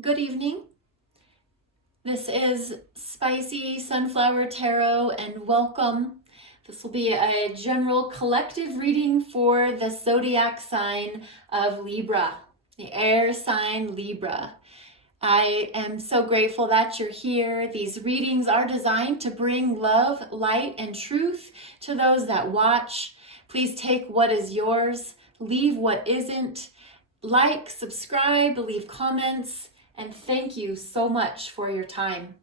Good evening. This is Spicy Sunflower Tarot and welcome. This will be a general collective reading for the zodiac sign of Libra, the air sign Libra. I am so grateful that you're here. These readings are designed to bring love, light, and truth to those that watch. Please take what is yours, leave what isn't. Like, subscribe, leave comments, and thank you so much for your time.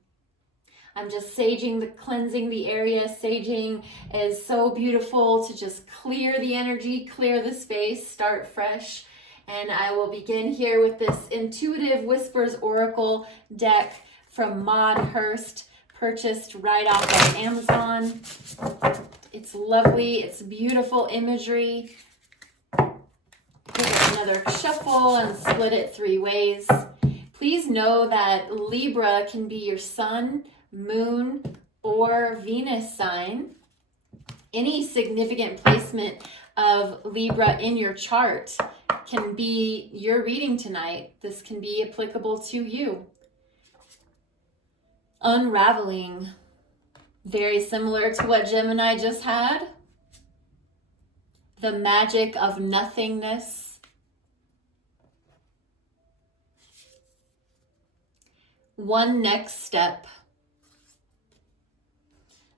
I'm just cleansing the area. Saging is so beautiful to just clear the energy, clear the space, start fresh. And I will begin here with this Intuitive Whispers Oracle deck from Maud Hurst, purchased right off of Amazon. It's lovely, it's beautiful imagery. Give it another shuffle and split it 3 ways. Please know that Libra can be your sun, moon, or Venus sign. Any significant placement of Libra in your chart can be your reading tonight. This can be applicable to you. Unraveling. Very similar to what Gemini just had. The magic of nothingness. One next step.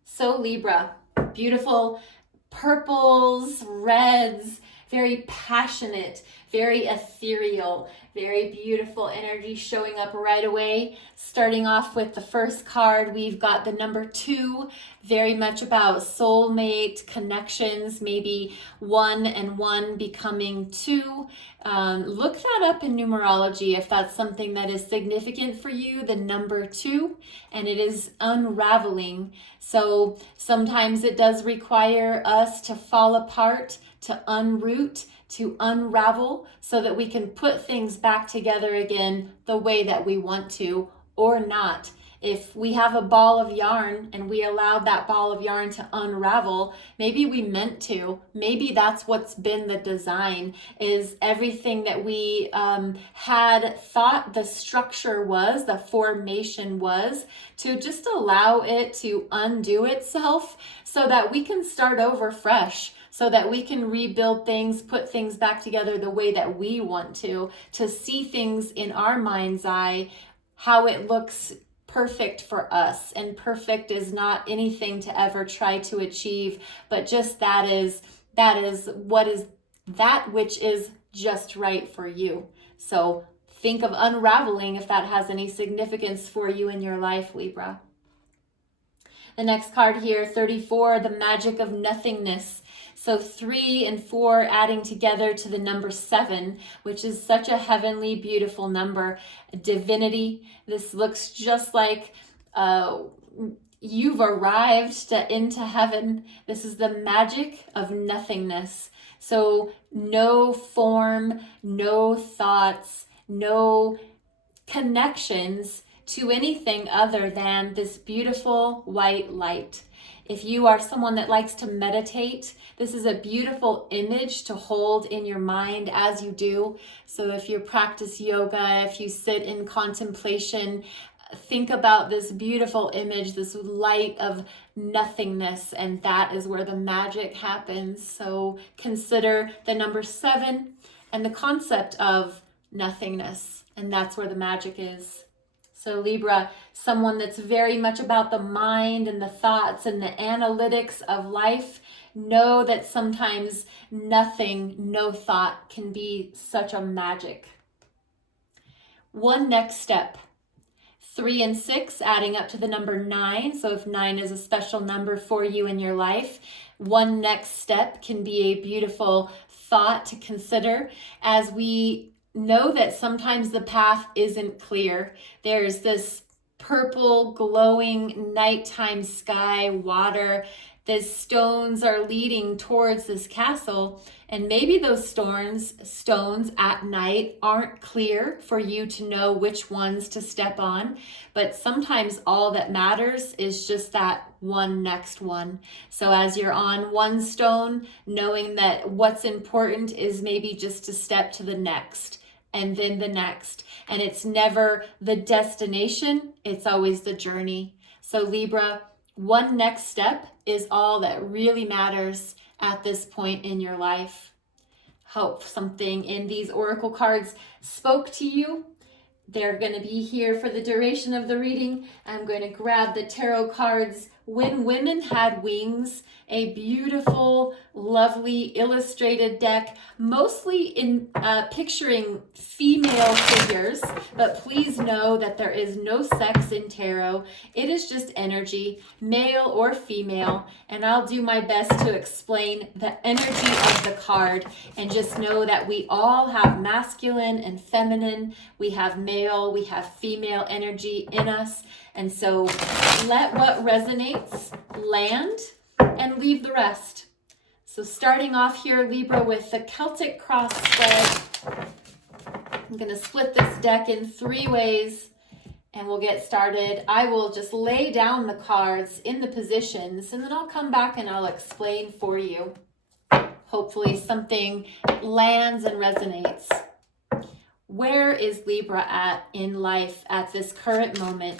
So Libra, beautiful purples, reds, very passionate, very ethereal, very beautiful energy showing up right away. Starting off with the first card, we've got the number 2, very much about soulmate connections, maybe 1 and 1 becoming 2. Look that up in numerology if that's something that is significant for you, the number 2, and it is unraveling. So sometimes it does require us to fall apart, to unroot, to unravel, so that we can put things back together again the way that we want to, or not. If we have a ball of yarn and we allowed that ball of yarn to unravel, maybe we meant to. Maybe that's what's been the design, is everything that we had thought the structure was, the formation was, to just allow it to undo itself so that we can start over fresh, so that we can rebuild things, put things back together the way that we want to see things in our mind's eye, how it looks perfect for us. And perfect is not anything to ever try to achieve, but just that is what is that which is just right for you. So think of unraveling if that has any significance for you in your life, Libra. The next card here, 34, the magic of nothingness. So 3 and 4 adding together to the number 7, which is such a heavenly, beautiful number. Divinity. This looks just like you've arrived into heaven. This is the magic of nothingness. So no form, no thoughts, no connections to anything other than this beautiful white light. If you are someone that likes to meditate, this is a beautiful image to hold in your mind as you do. So if you practice yoga, if you sit in contemplation, think about this beautiful image, this light of nothingness, and that is where the magic happens. So consider the number 7 and the concept of nothingness, and that's where the magic is. So Libra, someone that's very much about the mind and the thoughts and the analytics of life, know that sometimes nothing, no thought can be such a magic. One next step. 3 and 6 adding up to the number 9. So if 9 is a special number for you in your life, one next step can be a beautiful thought to consider as we know that sometimes the path isn't clear. There's this purple glowing nighttime sky, water. The stones are leading towards this castle, and maybe those stones at night aren't clear for you to know which ones to step on, but sometimes all that matters is just that one next one. So as you're on one stone, knowing that what's important is maybe just to step to the next. and then the next. And it's never the destination, it's always the journey. So Libra, one next step is all that really matters at this point in your life. Hope something in these oracle cards spoke to you. They're going to be here for the duration of the reading. I'm going to grab the tarot cards, When Women Had Wings, a beautiful, lovely illustrated deck, mostly in picturing female figures, but please know that there is no sex in tarot. It is just energy, male or female, and I'll do my best to explain the energy of the card, and just know that we all have masculine and feminine, we have male, we have female energy in us, and so let what resonates land and leave the rest. So starting off here, Libra, with the Celtic cross spread. I'm going to split this deck in 3 ways and we'll get started. I will just lay down the cards in the positions and then I'll come back and I'll explain for you. Hopefully something lands and resonates. Where is Libra at in life at this current moment?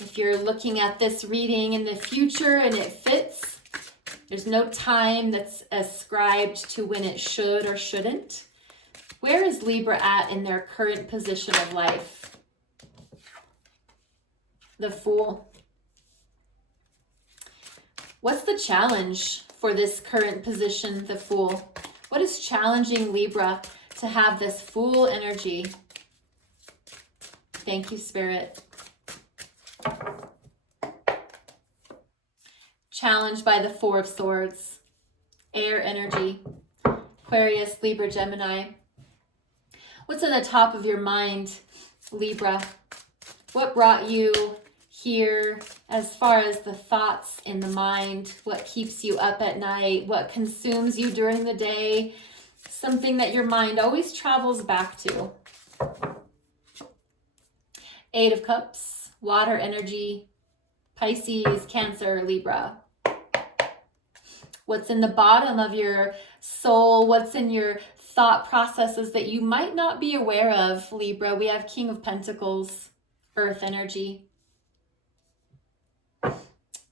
If you're looking at this reading in the future and it fits, there's no time that's ascribed to when it should or shouldn't. Where is Libra at in their current position of life? The Fool. What's the challenge for this current position, the Fool? What is challenging Libra to have this Fool energy? Thank you, Spirit. Challenged by the Four of Swords, air energy, Aquarius, Libra, Gemini. What's at the top of your mind, Libra? What brought you here as far as the thoughts in the mind? What keeps you up at night? What consumes you during the day? Something that your mind always travels back to. 8 of Cups, water energy, Pisces, Cancer, Libra. What's in the bottom of your soul? What's in your thought processes that you might not be aware of, Libra? We have King of Pentacles, earth energy.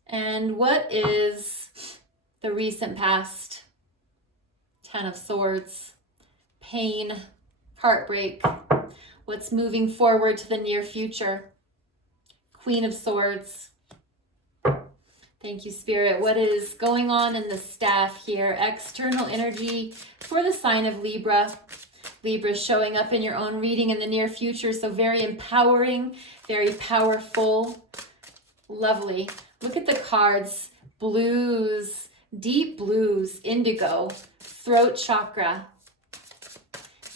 And what is the recent past? 10 of Swords, pain, heartbreak. What's moving forward to the near future? Queen of Swords. Thank you, Spirit. What is going on in the staff here? External energy for the sign of Libra. Libra showing up in your own reading in the near future. So very empowering, very powerful. Lovely. Look at the cards. Blues, deep blues, indigo, throat chakra.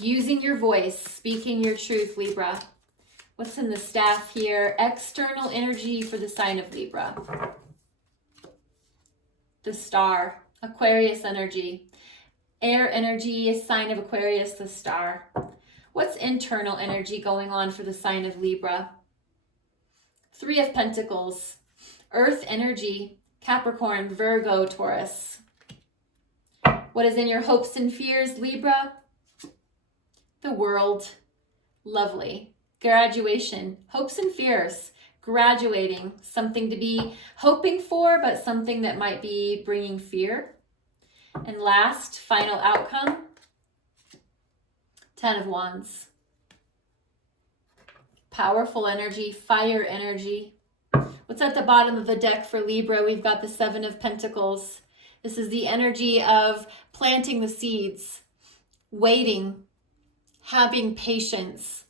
Using your voice, speaking your truth, Libra. What's in the staff here? External energy for the sign of Libra. The Star, Aquarius energy. Air energy, a sign of Aquarius, the Star. What's internal energy going on for the sign of Libra? 3 of Pentacles, earth energy, Capricorn, Virgo, Taurus. What is in your hopes and fears, Libra? The World. Lovely. Graduation, hopes and fears. Graduating, something to be hoping for, but something that might be bringing fear. And last, final outcome, 10 of Wands. Powerful energy, fire energy. What's at the bottom of the deck for Libra? We've got the 7 of Pentacles. This is the energy of planting the seeds, waiting, having patience,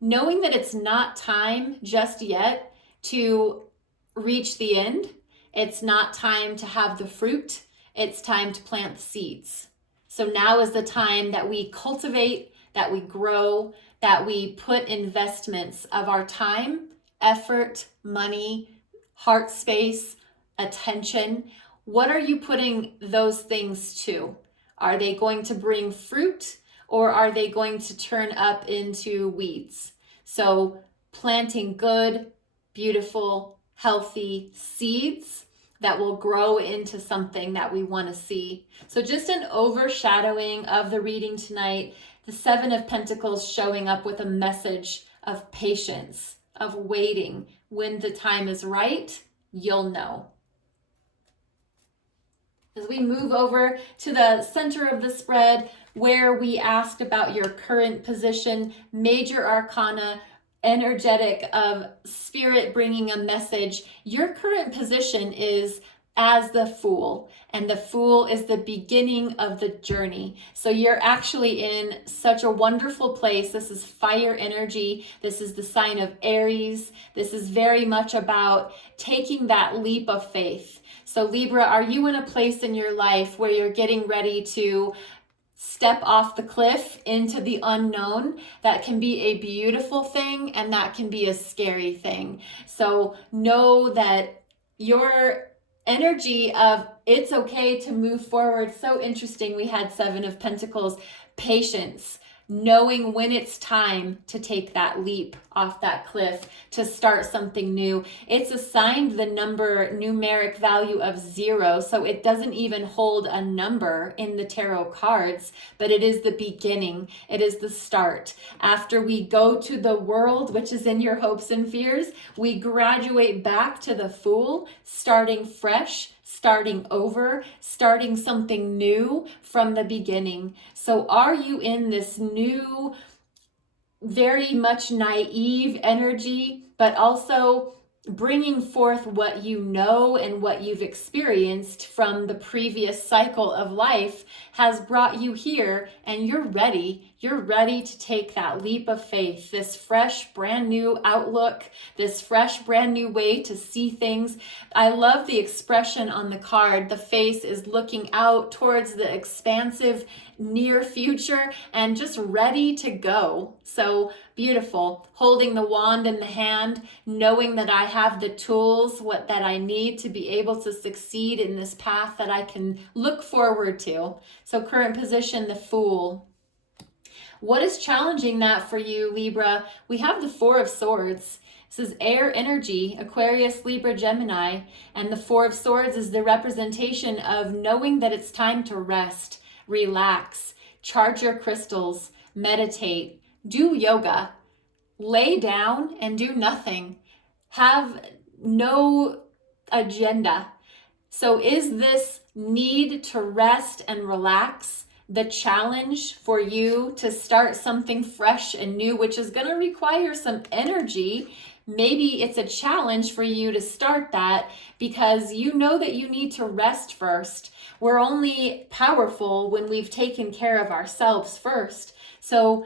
knowing that it's not time just yet to reach the end. It's not time to have the fruit. It's time to plant the seeds. So now is the time that we cultivate, that we grow, that we put investments of our time, effort, money, heart space, attention. What are you putting those things to? Are they going to bring fruit or are they going to turn up into weeds? So planting good, beautiful, healthy seeds that will grow into something that we want to see. So just an overshadowing of the reading tonight. The Seven of Pentacles showing up with a message of patience, of waiting. When the time is right, you'll know. As we move over to the center of the spread, where we asked about your current position, major arcana, energetic of spirit bringing a message. Your current position is as the Fool, and the Fool is the beginning of the journey. So you're actually in such a wonderful place. This is fire energy. This is the sign of Aries. This is very much about taking that leap of faith. So Libra, are you in a place in your life where you're getting ready to step off the cliff into the unknown? That can be a beautiful thing, and that can be a scary thing. So know that your energy of it's okay to move forward. So interesting. We had Seven of Pentacles, patience, knowing when it's time to take that leap off that cliff, to start something new. It's assigned the numeric value of 0, so it doesn't even hold a number in the tarot cards, but it is the beginning. It is the start. After we go to the world, which is in your hopes and fears, we graduate back to the Fool, starting fresh, starting over, starting something new from the beginning. So are you in this new, very much naive energy, but also bringing forth what you know and what you've experienced from the previous cycle of life has brought you here, and you're ready to take that leap of faith, this fresh, brand new outlook, this fresh, brand new way to see things. I love the expression on the card. The face is looking out towards the expansive near future and just ready to go. So beautiful. Holding the wand in the hand, knowing that I have the tools, that I need to be able to succeed in this path that I can look forward to. So current position, the Fool. What is challenging that for you, Libra? We have the Four of Swords. This is air energy, Aquarius, Libra, Gemini. And the Four of Swords is the representation of knowing that it's time to rest, relax, charge your crystals, meditate, do yoga, lay down and do nothing. Have no agenda. So is this need to rest and relax the challenge for you to start something fresh and new, which is going to require some energy? Maybe it's a challenge for you to start that because you know that you need to rest first. We're only powerful when we've taken care of ourselves first. So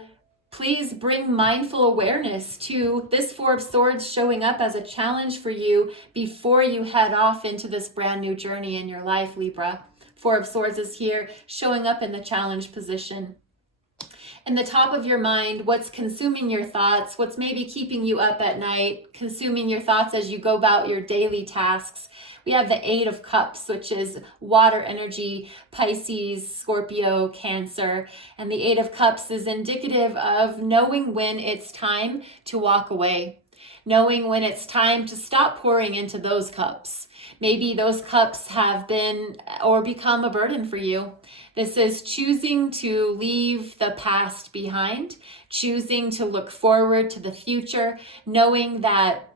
please bring mindful awareness to this Four of Swords showing up as a challenge for you before you head off into this brand new journey in your life, Libra. Four of Swords is here showing up in the challenge position. In the top of your mind, what's consuming your thoughts, what's maybe keeping you up at night, consuming your thoughts as you go about your daily tasks. We have the Eight of Cups, which is water energy, Pisces, Scorpio, Cancer. And the Eight of Cups is indicative of knowing when it's time to walk away, knowing when it's time to stop pouring into those cups. Maybe those cups have been or become a burden for you. This is choosing to leave the past behind, choosing to look forward to the future, knowing that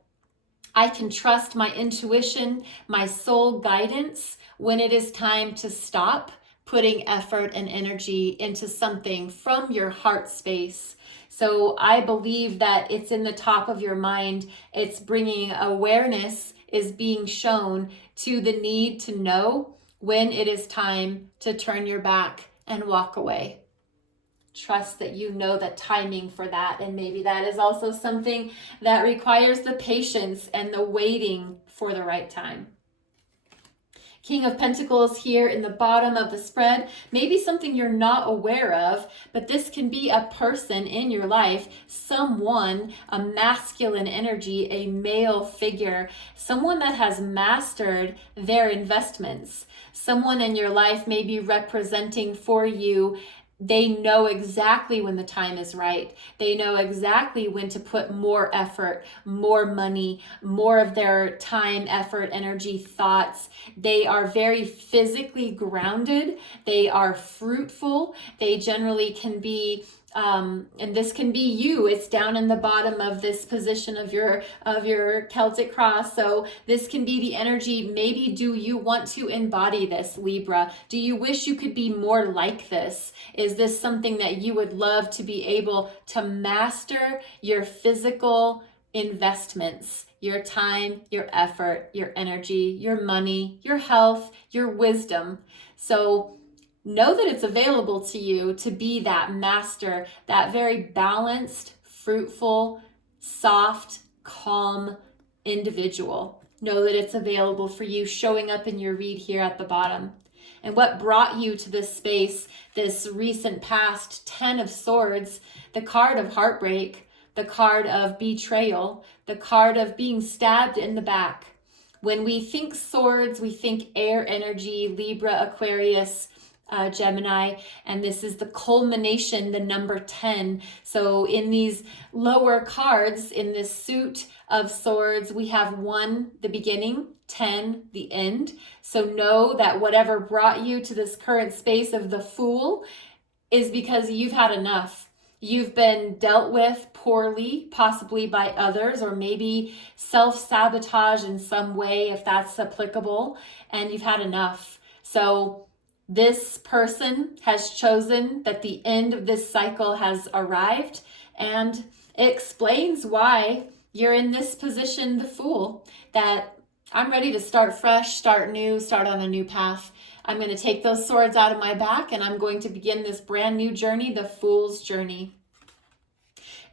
I can trust my intuition, my soul guidance when it is time to stop putting effort and energy into something from your heart space. So I believe that it's in the top of your mind. It's bringing awareness, is being shown to the need to know when it is time to turn your back and walk away. Trust that you know the timing for that, and maybe that is also something that requires the patience and the waiting for the right time. King of Pentacles here in the bottom of the spread, maybe something you're not aware of, but this can be a person in your life, someone, a masculine energy, a male figure, someone that has mastered their investments. Someone in your life may be representing for you. They know exactly when the time is right. They know exactly when to put more effort, more money, more of their time, effort, energy, thoughts. They are very physically grounded. They are fruitful. They generally can be And this can be you. It's down in the bottom of this position of your Celtic cross. So this can be the energy. Maybe do you want to embody this, Libra? Do you wish you could be more like this? Is this something that you would love to be able to master your physical investments, your time, your effort, your energy, your money, your health, your wisdom? So know that it's available to you to be that master, that very balanced, fruitful, soft, calm individual. Know that it's available for you, showing up in your read here at the bottom. And what brought you to this space, this recent past, 10 of Swords, the card of heartbreak, the card of betrayal, the card of being stabbed in the back. When we think swords, we think air energy, Libra, Aquarius, Gemini, and this is the culmination, the number 10. So in these lower cards, in this suit of swords, we have 1, the beginning, 10, the end. So know that whatever brought you to this current space of the Fool is because you've had enough. You've been dealt with poorly, possibly by others, or maybe self-sabotage in some way, if that's applicable, and you've had enough. So this person has chosen that the end of this cycle has arrived, and it explains why you're in this position, the Fool, that I'm ready to start fresh, start new, start on a new path. I'm going to take those swords out of my back, and I'm going to begin this brand new journey, the Fool's journey.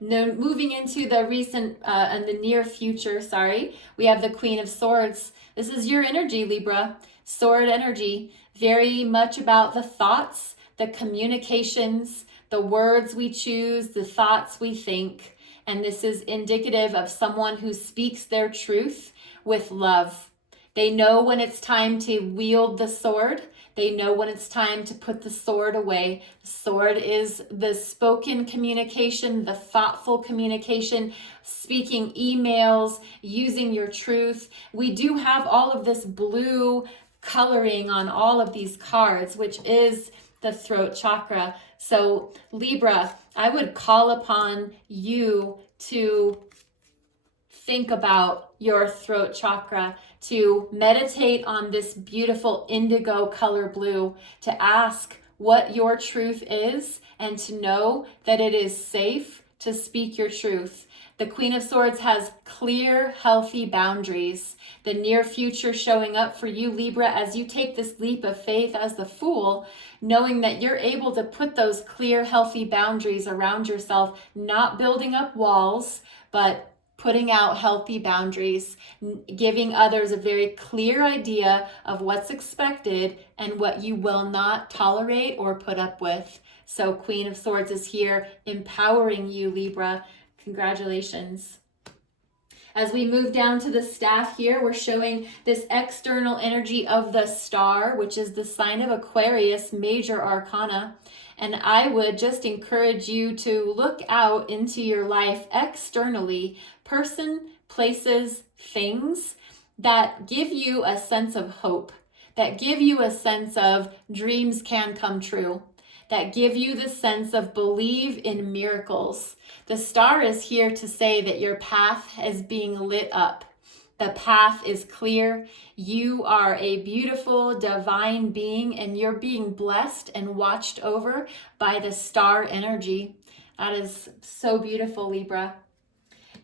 Now, moving into the recent and the near future, we have the Queen of Swords. This is your energy, Libra. Sword energy, very much about the thoughts, the communications, the words we choose, the thoughts we think. And this is indicative of someone who speaks their truth with love. They know when it's time to wield the sword. They know when it's time to put the sword away. The sword is the spoken communication, the thoughtful communication, speaking emails, using your truth. We do have all of this blue coloring on all of these cards, which is the throat chakra. So Libra, I would call upon you to think about your throat chakra, to meditate on this beautiful indigo color blue, to ask what your truth is, and to know that it is safe to speak your truth. The Queen of Swords has clear, healthy boundaries. The near future showing up for you, Libra, as you take this leap of faith as the Fool, knowing that you're able to put those clear, healthy boundaries around yourself, not building up walls, but putting out healthy boundaries, giving others a very clear idea of what's expected and what you will not tolerate or put up with. So Queen of Swords is here empowering you, Libra. Congratulations. As we move down to the staff here, we're showing this external energy of the star, which is the sign of Aquarius, major arcana. And I would just encourage you to look out into your life externally, person, places, things that give you a sense of hope, that give you a sense of dreams can come true, that give you the sense of believe in miracles. The star is here to say that your path is being lit up. The path is clear. You are a beautiful divine being, and you're being blessed and watched over by the star energy. That is so beautiful, Libra.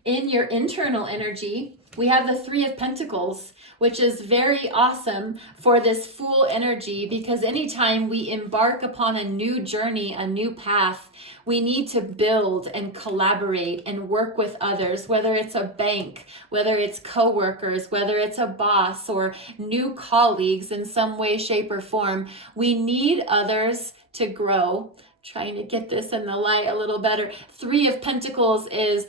In your internal energy, we have the Three of Pentacles, which is very awesome for this Fool energy, because anytime we embark upon a new journey, a new path, we need to build and collaborate and work with others, whether it's a bank, whether it's coworkers, whether it's a boss or new colleagues in some way, shape, or form. We need others to grow. Trying to get this in the light a little better. Three of Pentacles is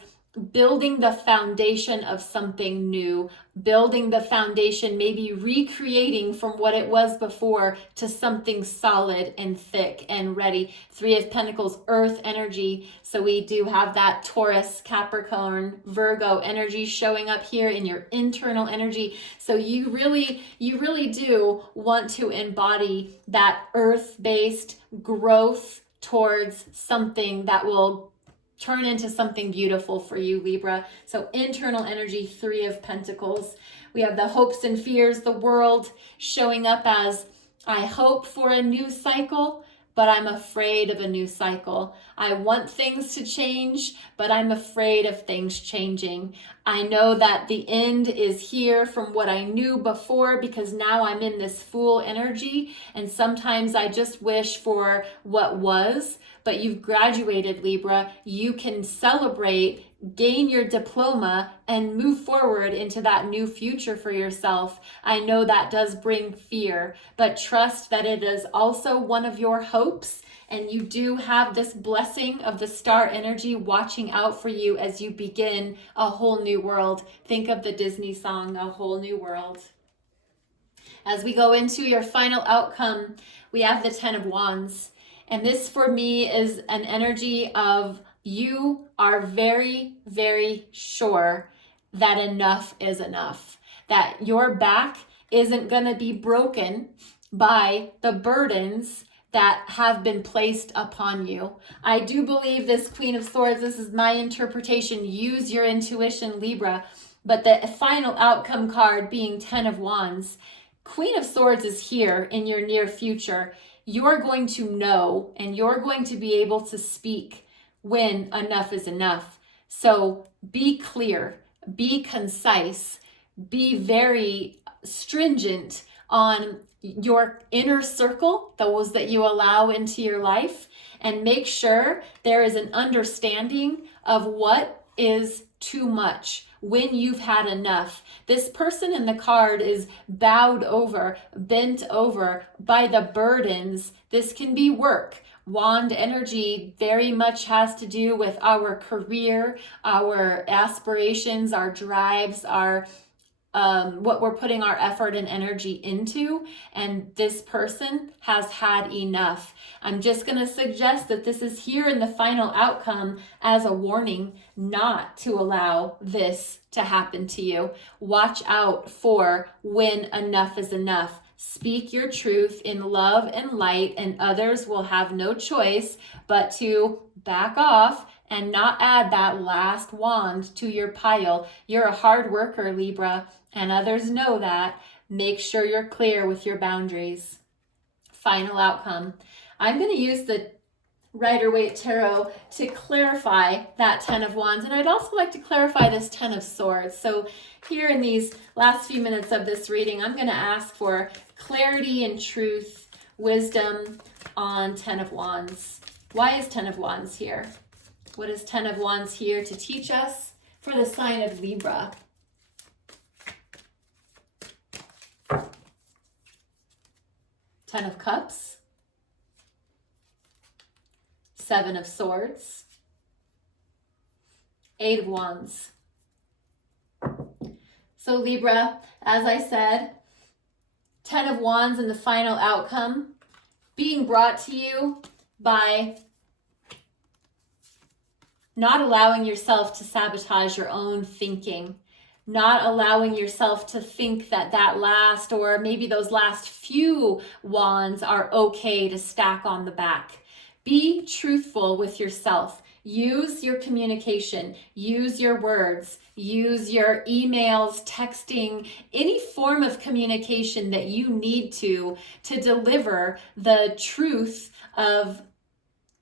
building the foundation of something new, building the foundation, maybe recreating from what it was before to something solid and thick and ready. Three of Pentacles, earth energy. So we do have that Taurus, Capricorn, Virgo energy showing up here in your internal energy. So you really do want to embody that earth-based growth, towards something that will turn into something beautiful for you, Libra. So internal energy, 3 of Pentacles. We have the hopes and fears, the world showing up as, I hope for a new cycle, but I'm afraid of a new cycle. I want things to change, but I'm afraid of things changing. I know that the end is here from what I knew before, because now I'm in this Fool energy, and sometimes I just wish for what was. But you've graduated, Libra. You can celebrate, gain your diploma, and move forward into that new future for yourself. I know that does bring fear, but trust that it is also one of your hopes, and you do have this blessing of the star energy watching out for you as you begin a whole new world. Think of the Disney song, A Whole New World. As we go into your final outcome, we have the 10 of Wands. And this for me is an energy of you are very, very sure that enough is enough. That your back isn't going to be broken by the burdens that have been placed upon you. I do believe this Queen of Swords, this is my interpretation. Use your intuition, Libra. But the final outcome card being 10 of Wands, Queen of Swords is here in your near future. You're going to know, and you're going to be able to speak when enough is enough. So be clear, be concise, be very stringent on your inner circle, those that you allow into your life, and make sure there is an understanding of what is too much, when you've had enough. This person in the card is bowed over, bent over by the burdens. This can be work. Wand energy very much has to do with our career, our aspirations, our drives, our what we're putting our effort and energy into, and this person has had enough. I'm just going to suggest that this is here in the final outcome as a warning not to allow this to happen to you. Watch out for when enough is enough. Speak your truth in love and light, and others will have no choice but to back off and not add that last wand to your pile. You're a hard worker, Libra, and others know that. Make sure you're clear with your boundaries. Final outcome. I'm going to use the Rider-Waite Tarot to clarify that 10 of Wands, and I'd also like to clarify this 10 of Swords. So here in these last few minutes of this reading, I'm going to ask for clarity and truth, wisdom on 10 of Wands. Why is 10 of Wands here? What is 10 of Wands here to teach us for the sign of Libra? Ten of Cups, 7 of Swords, 8 of Wands. So Libra, as I said, 10 of Wands in the final outcome, being brought to you by not allowing yourself to sabotage your own thinking, not allowing yourself to think that that last, or maybe those last few wands are okay to stack on the back. Be truthful with yourself. Use your communication, use your words, use your emails, texting, any form of communication that you need to deliver the truth of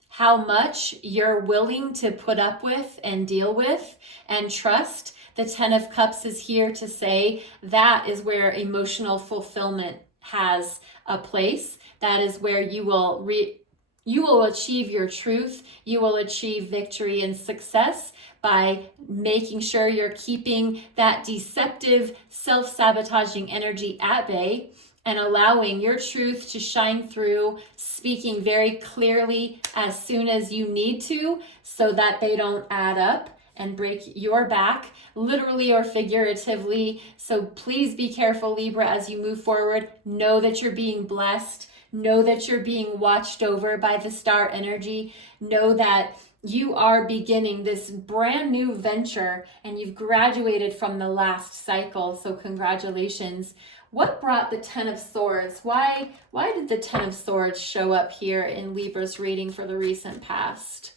how much you're willing to put up with and deal with and trust. The 10 of Cups is here to say that is where emotional fulfillment has a place. That is where you will achieve your truth. You will achieve victory and success by making sure you're keeping that deceptive, self-sabotaging energy at bay and allowing your truth to shine through, speaking very clearly as soon as you need to so that they don't add up and break your back, literally or figuratively. So please be careful, Libra, as you move forward. Know that you're being blessed. Know that you're being watched over by the star energy. Know that you are beginning this brand new venture and you've graduated from the last cycle. So congratulations. what brought the Ten of Swords? Why did the Ten of Swords show up here in Libra's reading for the recent past?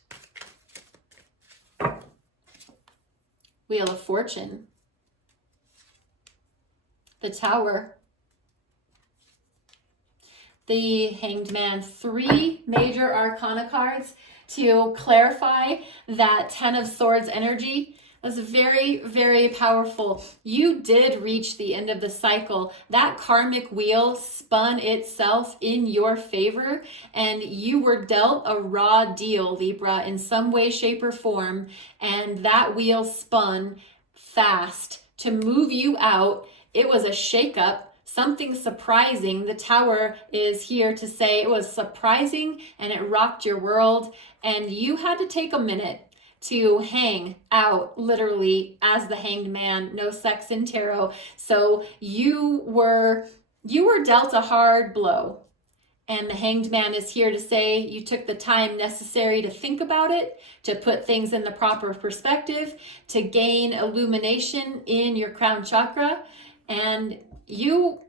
Wheel of Fortune. The Tower. The Hanged Man. 3 major arcana cards to clarify that Ten of Swords energy. Was very, very powerful. You did reach the end of the cycle. That karmic wheel spun itself in your favor, and you were dealt a raw deal, Libra, in some way, shape, or form, and that wheel spun fast to move you out. It was a shakeup, something surprising. The Tower is here to say it was surprising and it rocked your world, and you had to take a minute to hang out, literally, as the Hanged Man. No sex in tarot. So you were dealt a hard blow. And the Hanged Man is here to say you took the time necessary to think about it, to put things in the proper perspective, to gain illumination in your crown chakra. And you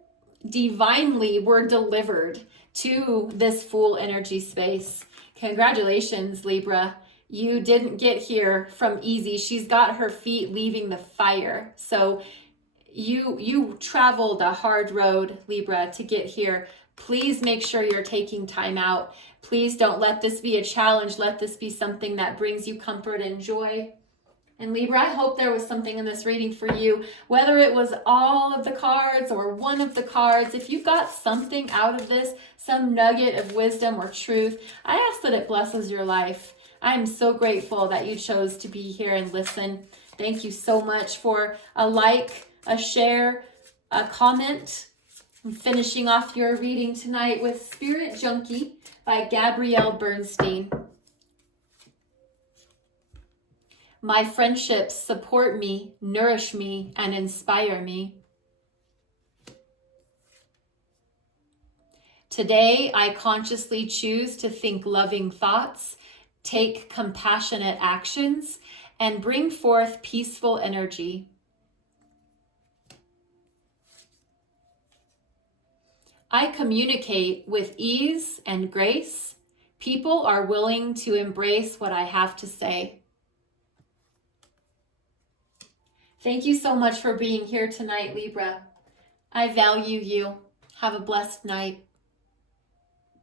divinely were delivered to this Fool energy space. Congratulations, Libra. You didn't get here from easy. She's got her feet leaving the fire. So you traveled a hard road, Libra, to get here. Please make sure you're taking time out. Please don't let this be a challenge. Let this be something that brings you comfort and joy. And Libra, I hope there was something in this reading for you, whether it was all of the cards or one of the cards. If you got something out of this, some nugget of wisdom or truth, I ask that it blesses your life. I'm so grateful that you chose to be here and listen. Thank you so much for a like, a share, a comment. I'm finishing off your reading tonight with Spirit Junkie by Gabrielle Bernstein. My friendships support me, nourish me, and inspire me. Today, I consciously choose to think loving thoughts, take compassionate actions, and bring forth peaceful energy. I communicate with ease and grace. People are willing to embrace what I have to say. Thank you so much for being here tonight, Libra. I value you. Have a blessed night.